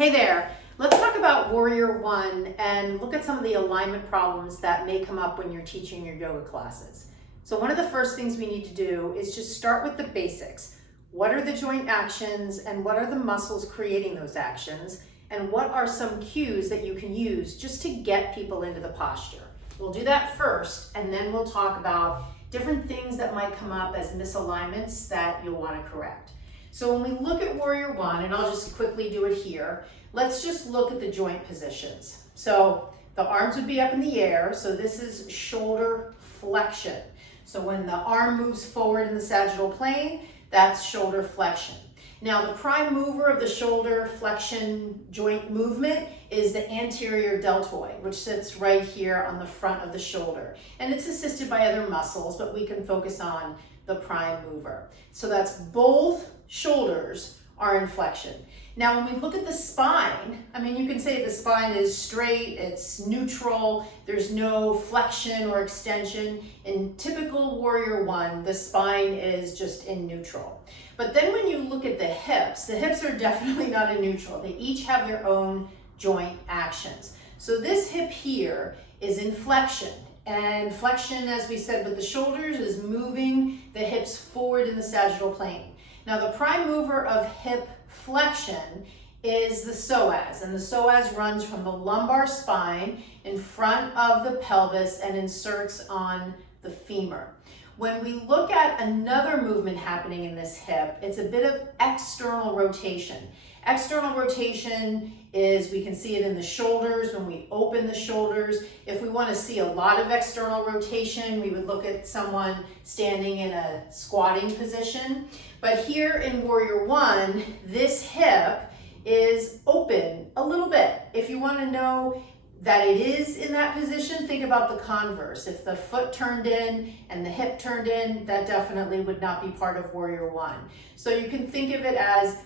Hey there, let's talk about Warrior One and look at some of the alignment problems that may come up when you're teaching your yoga classes. So one of the first things we need to do is just start with the basics. What are the joint actions and what are the muscles creating those actions? And what are some cues that you can use just to get people into the posture? We'll do that first, and then we'll talk about different things that might come up as misalignments that you'll want to correct. So when we look at Warrior One, and I'll just quickly do it here, let's just look at the joint positions. So the arms would be up in the air, so this is shoulder flexion. So when the arm moves forward in the sagittal plane, that's shoulder flexion. Now the prime mover of the shoulder flexion joint movement is the anterior deltoid, which sits right here on the front of the shoulder. And it's assisted by other muscles, but we can focus on the prime mover. So that's both shoulders are in flexion. Now when we look at the spine, you can say the spine is straight, it's neutral, there's no flexion or extension. In typical Warrior One, the spine is just in neutral. But then when you look at the hips are definitely not in neutral. They each have their own joint actions. So this hip here is in flexion. And flexion, as we said with the shoulders, is moving the hips forward in the sagittal plane. Now the prime mover of hip flexion is the psoas, and the psoas runs from the lumbar spine in front of the pelvis and inserts on the femur. When we look at another movement happening in this hip, it's a bit of external rotation. External rotation is, we can see it in the shoulders when we open the shoulders. If we want to see a lot of external rotation, we would look at someone standing in a squatting position. But here in Warrior One, this hip is open a little bit. If you want to know that it is in that position, think about the converse. If the foot turned in and the hip turned in, that definitely would not be part of Warrior One. So you can think of it as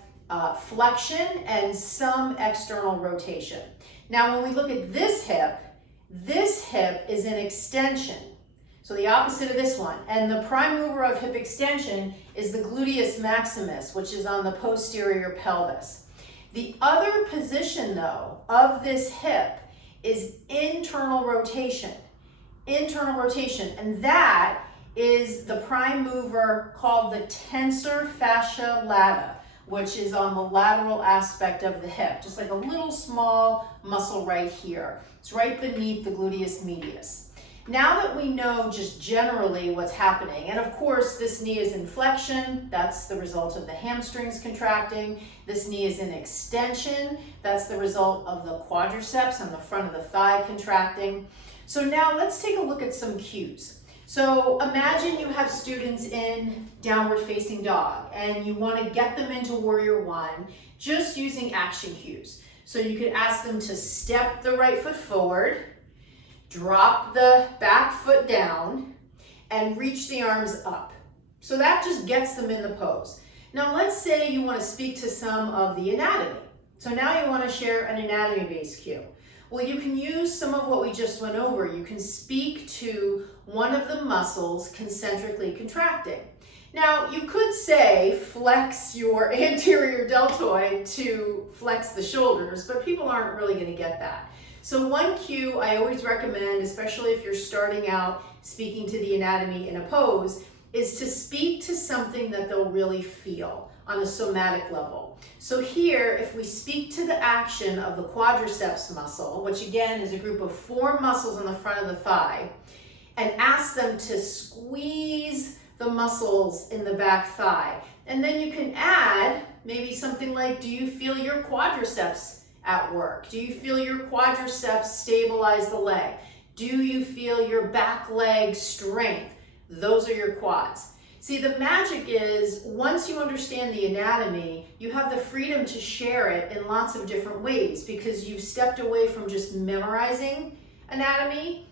flexion and some external rotation. Now when we look at this hip is an extension. So the opposite of this one. And the prime mover of hip extension is the gluteus maximus, which is on the posterior pelvis. The other position though of this hip is internal rotation. Internal rotation, and that is the prime mover called the tensor fascia lata, which is on the lateral aspect of the hip, just like a little small muscle right here. It's right beneath the gluteus medius. Now that we know just generally what's happening, and of course this knee is in flexion, that's the result of the hamstrings contracting. This knee is in extension, that's the result of the quadriceps on the front of the thigh contracting. So now let's take a look at some cues. So imagine you have students in downward facing dog and you want to get them into Warrior One just using action cues. So you could ask them to step the right foot forward, drop the back foot down, and reach the arms up. So that just gets them in the pose. Now let's say you want to speak to some of the anatomy. So now you want to share an anatomy-based cue. Well, you can use some of what we just went over. You can speak to one of the muscles concentrically contracting. Now, you could say flex your anterior deltoid to flex the shoulders, but people aren't really going to get that. So one cue I always recommend, especially if you're starting out speaking to the anatomy in a pose, is to speak to something that they'll really feel on a somatic level. So here, if we speak to the action of the quadriceps muscle, which again is a group of 4 muscles on the front of the thigh, and ask them to squeeze the muscles in the back thigh. And then you can add maybe something like, do you feel your quadriceps at work? Do you feel your quadriceps stabilize the leg? Do you feel your back leg strength? Those are your quads. See, the magic is once you understand the anatomy, you have the freedom to share it in lots of different ways because you've stepped away from just memorizing anatomy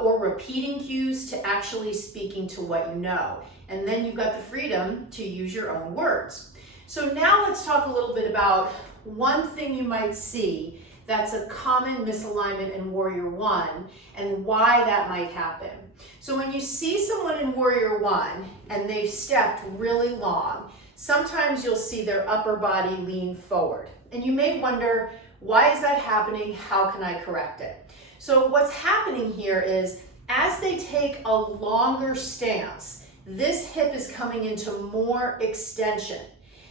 or repeating cues to actually speaking to what you know. And then you've got the freedom to use your own words. So now let's talk a little bit about one thing you might see that's a common misalignment in Warrior One and why that might happen. So when you see someone in Warrior One and they've stepped really long, sometimes you'll see their upper body lean forward. And you may wonder, why is that happening? How can I correct it? So what's happening here is, as they take a longer stance, this hip is coming into more extension.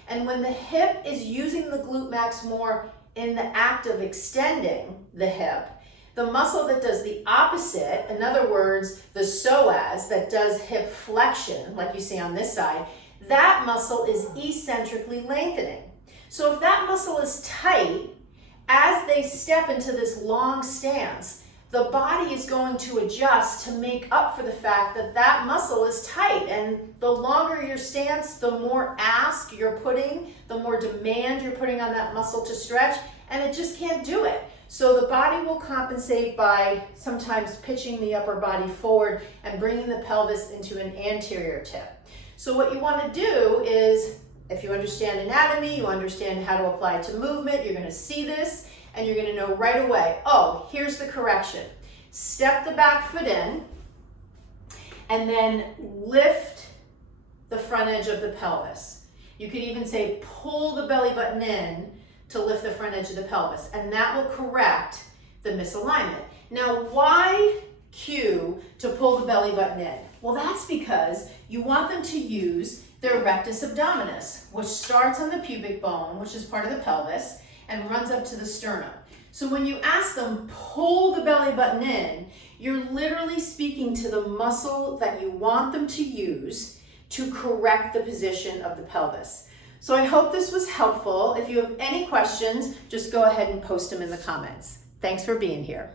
And when the hip is using the glute max more in the act of extending the hip, the muscle that does the opposite, in other words, the psoas that does hip flexion, like you see on this side, that muscle is eccentrically lengthening. So if that muscle is tight, as they step into this long stance, the body is going to adjust to make up for the fact that that muscle is tight. And the longer your stance, the more ask you're putting, the more demand you're putting on that muscle to stretch, and it just can't do it. So the body will compensate by sometimes pitching the upper body forward and bringing the pelvis into an anterior tip. So what you want to do is, if you understand anatomy, you understand how to apply it to movement, you're going to see this and you're going to know right away, oh, here's the correction. Step the back foot in and then lift the front edge of the pelvis. You could even say pull the belly button in to lift the front edge of the pelvis, and that will correct the misalignment. Now, why cue to pull the belly button in? Well, that's because you want them to use their rectus abdominis, which starts on the pubic bone, which is part of the pelvis, and runs up to the sternum. So when you ask them, pull the belly button in, you're literally speaking to the muscle that you want them to use to correct the position of the pelvis. So I hope this was helpful. If you have any questions, just go ahead and post them in the comments. Thanks for being here.